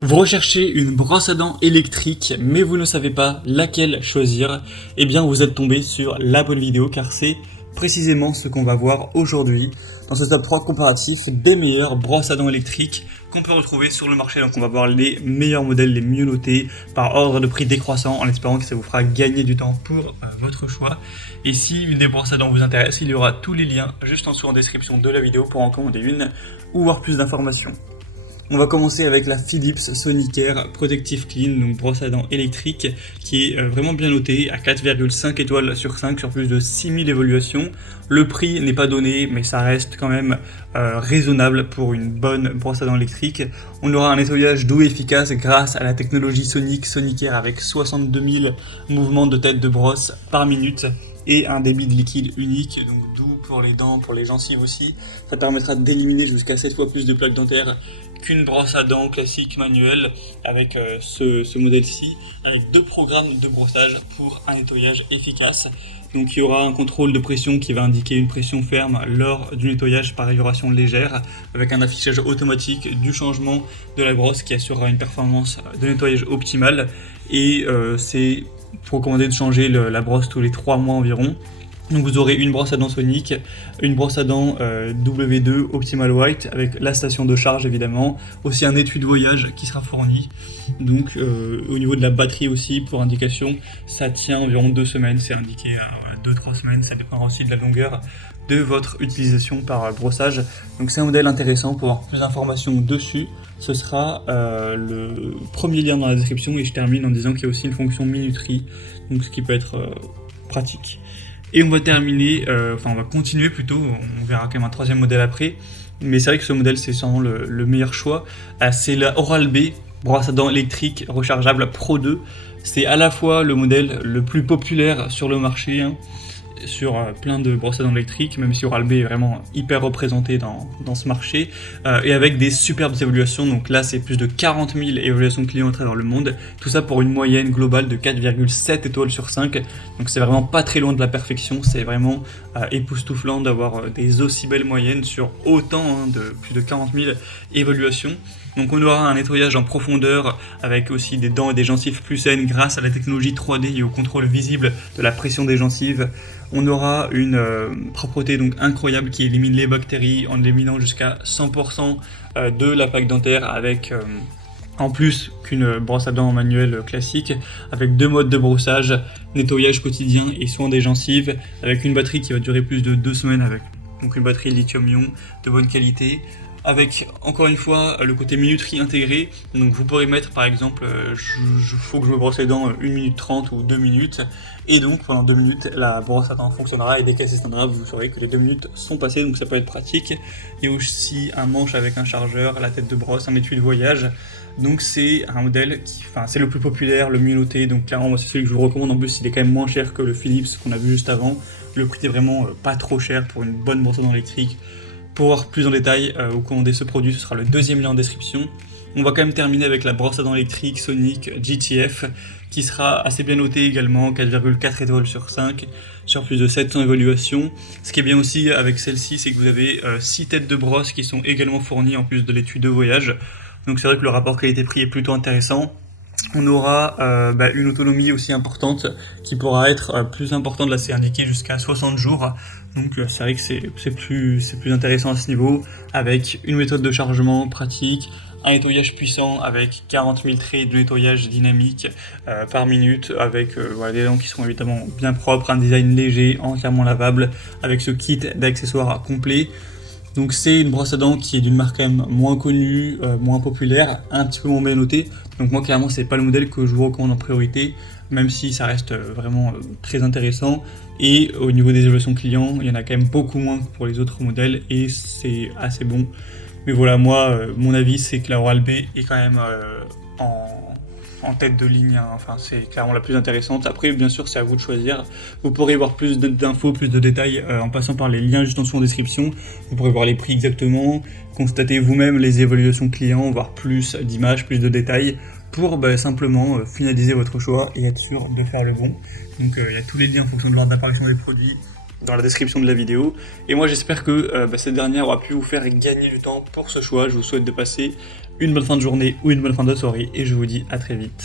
Vous recherchez une brosse à dents électrique, mais vous ne savez pas laquelle choisir, eh bien vous êtes tombé sur la bonne vidéo car c'est précisément ce qu'on va voir aujourd'hui dans ce top 3 comparatif des meilleures brosses à dents électriques qu'on peut retrouver sur le marché. Donc on va voir les meilleurs modèles, les mieux notés par ordre de prix décroissant en espérant que ça vous fera gagner du temps pour votre choix. Et si une des brosses à dents vous intéresse, il y aura tous les liens juste en dessous en description de la vidéo pour en commander une ou voir plus d'informations. On va commencer avec la Philips Sonicare Protective Clean, donc brosse à dents électrique, qui est vraiment bien notée à 4,5 étoiles sur 5 sur plus de 6000 évaluations. Le prix n'est pas donné, mais ça reste quand même raisonnable pour une bonne brosse à dents électrique. On aura un nettoyage doux et efficace grâce à la technologie Sonicare avec 62 000 mouvements de tête de brosse par minute et un débit de liquide unique, donc doux pour les dents, pour les gencives aussi. Ça permettra d'éliminer jusqu'à 7 fois plus de plaques dentaires qu'une brosse à dents classique manuelle avec ce modèle-ci, avec 2 programmes de brossage pour un nettoyage efficace. Donc il y aura un contrôle de pression qui va indiquer une pression ferme lors du nettoyage par vibration légère, avec un affichage automatique du changement de la brosse qui assurera une performance de nettoyage optimale. Et c'est recommandé de changer la brosse tous les 3 mois environ. Donc vous aurez une brosse à dents Sonic, une brosse à dents W2 Optimal White avec la station de charge évidemment, aussi un étui de voyage qui sera fourni. Donc au niveau de la batterie aussi, pour indication, ça tient environ 2 semaines, c'est indiqué à 2-3 semaines, ça dépend aussi de la longueur de votre utilisation par brossage. Donc c'est un modèle intéressant. Pour avoir plus d'informations dessus, ce sera le premier lien dans la description, et je termine en disant qu'il y a aussi une fonction minuterie, donc ce qui peut être pratique. Et on va terminer, on va continuer plutôt, on verra quand même un troisième modèle après, mais c'est vrai que ce modèle c'est sans le meilleur choix. C'est la Oral-B brosse à dents électrique rechargeable Pro 2. C'est à la fois le modèle le plus populaire sur le marché, sur plein de brosses à dents électriques, même si Oral-B est vraiment hyper représenté dans ce marché, et avec des superbes évaluations. Donc là c'est plus de 40 000 évaluations clients à travers le monde, tout ça pour une moyenne globale de 4,7 étoiles sur 5, donc c'est vraiment pas très loin de la perfection. C'est vraiment époustouflant d'avoir des aussi belles moyennes sur autant de plus de 40 000 évaluations. Donc on aura un nettoyage en profondeur avec aussi des dents et des gencives plus saines grâce à la technologie 3D et au contrôle visible de la pression des gencives. On aura une propreté donc incroyable qui élimine les bactéries en éliminant jusqu'à 100% de la plaque dentaire, avec en plus qu'une brosse à dents manuelle classique, avec 2 modes de brossage, nettoyage quotidien et soin des gencives, avec une batterie qui va durer plus de 2 semaines, avec donc une batterie lithium-ion de bonne qualité, avec encore une fois le côté minuterie intégré. Donc vous pourrez mettre par exemple, faut que je me brosse les dents 1 minute 30 ou 2 minutes, et donc pendant 2 minutes la brosse à dents fonctionnera, et dès qu'elle s'éteindra vous saurez que les 2 minutes sont passées, donc ça peut être pratique. Il y a aussi un manche avec un chargeur, la tête de brosse, un étui de voyage. Donc c'est un modèle qui, c'est le plus populaire, le mieux noté, donc clairement moi c'est celui que je vous recommande. En plus il est quand même moins cher que le Philips qu'on a vu juste avant, le prix est vraiment pas trop cher pour une bonne brosse à dents électrique. Pour voir plus en détail ou commander ce produit, ce sera le deuxième lien en description. On va quand même terminer avec la brosse à dents électrique Sonic GTF, qui sera assez bien notée également, 4,4 étoiles sur 5, sur plus de 700 évaluations. Ce qui est bien aussi avec celle-ci, c'est que vous avez 6 têtes de brosse qui sont également fournies en plus de l'étui de voyage. Donc c'est vrai que le rapport qualité-prix est plutôt intéressant. On aura une autonomie aussi importante qui pourra être plus importante, là c'est indiqué jusqu'à 60 jours, donc c'est vrai que c'est plus intéressant à ce niveau, avec une méthode de chargement pratique, un nettoyage puissant avec 40 000 traits de nettoyage dynamique par minute, avec des dents qui seront évidemment bien propres, un design léger, entièrement lavable, avec ce kit d'accessoires complet. Donc c'est une brosse à dents qui est d'une marque quand même moins connue, moins populaire, un petit peu moins bien notée. Donc moi clairement c'est pas le modèle que je vous recommande en priorité, même si ça reste vraiment très intéressant. Et au niveau des évaluations clients, il y en a quand même beaucoup moins que pour les autres modèles, et c'est assez bon. Mais voilà, moi mon avis c'est que la Oral-B est quand même en tête de ligne, c'est clairement la plus intéressante. Après bien sûr c'est à vous de choisir, vous pourrez voir plus d'infos, plus de détails en passant par les liens juste en dessous en description. Vous pourrez voir les prix exactement, constater vous-même les évaluations clients, voir plus d'images, plus de détails, pour simplement finaliser votre choix et être sûr de faire le bon. Donc il y a tous les liens en fonction de l'ordre d'apparition des produits dans la description de la vidéo. Et moi j'espère que cette dernière aura pu vous faire gagner du temps pour ce choix. Je vous souhaite de passer une bonne fin de journée ou une bonne fin de soirée et je vous dis à très vite.